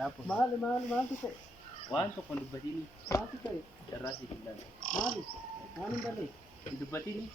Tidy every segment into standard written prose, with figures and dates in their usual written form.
Maal tu ta'e? Waan tokko dubbatini. Maaltu ta'e? Darraasi ilaalu. Maal hin dalee? Dubbatini.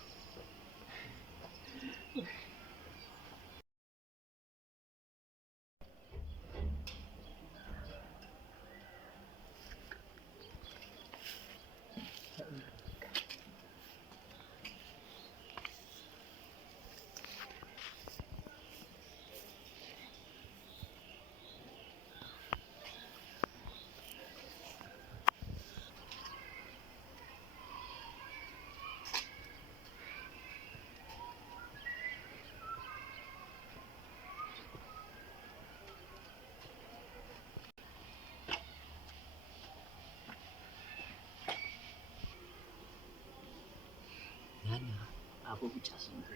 Aku bicara sendiri,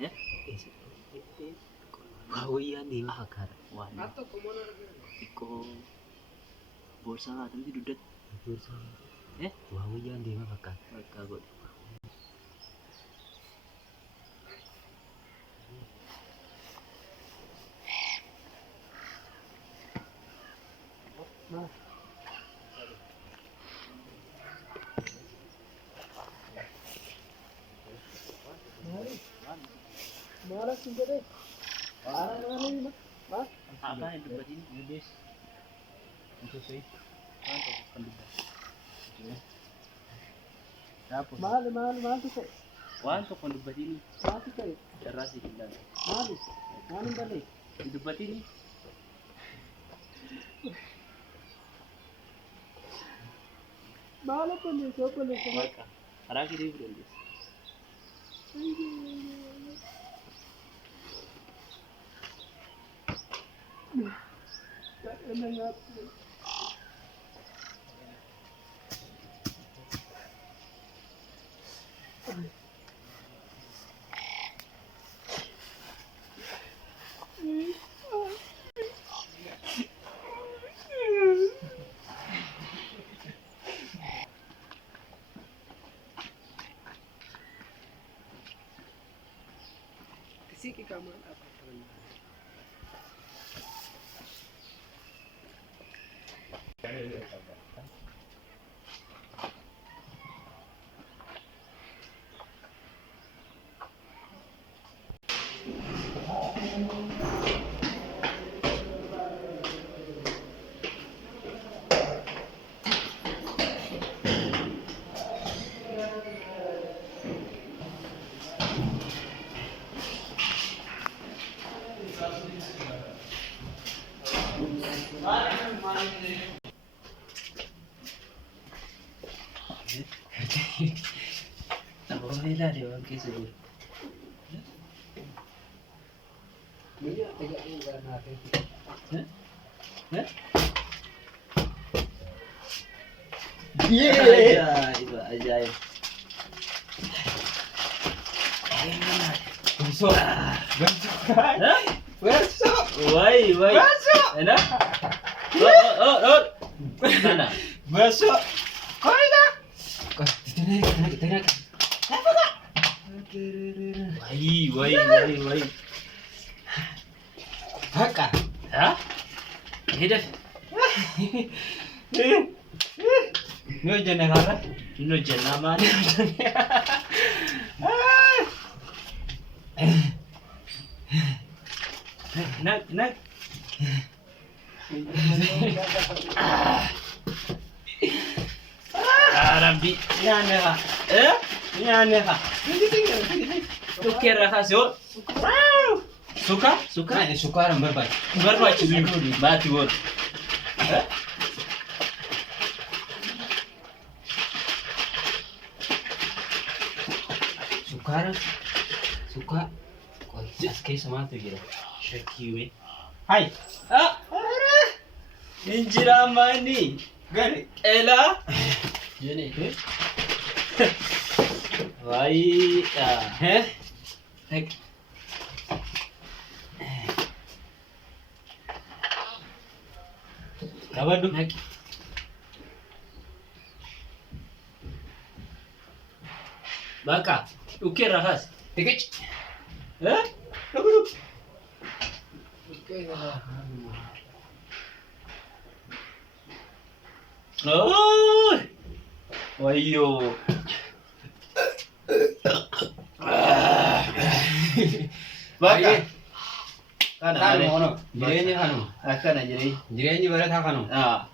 ya? Kau yang di mana? Atau kemana? Iko borsa atau di dudet? Borsa. Kau yang di mana? Kagak. Mana sendiri? Mana ini mas? Apa yang diberi ini? Untuk saya, apa kandungan? Mana tu saya? Wan tu kandungan ini. Mana tu saya? Darah sih hilang. Mana balik? Diberi ini. Mana pun ni, siapa ni? Arah kiri berani. किसी की कमान आप Bolehlah dia orang kisah dulu. Dia tegak ni bukan apa. Itu ajaib. Besok. Besok. Woi. Enak? Oh. Mana? Besok. Kau dah. Kita nak. Apa kak? Wai. Haka? Hah? Hidup? Ini jenis apa? Ini jenis apa? Nak. Rambi, Nyane ha. Tu kira hasil. Suka? Ini suka orang berbaik. Berbaik juga. Bati bor. Suka. Kau askeri sama tu kira. Shakiwe. Hai. Injira mani. Gani. Ela. Jene. Wai. Hek. Kabar dulu. Baka, ukir rahas. Tikit. Dulu. Oh, wayyo. Bakka. Kana malee. Jireenya kanuma. Akkana jireenya. Jireenyi barataa kanuma.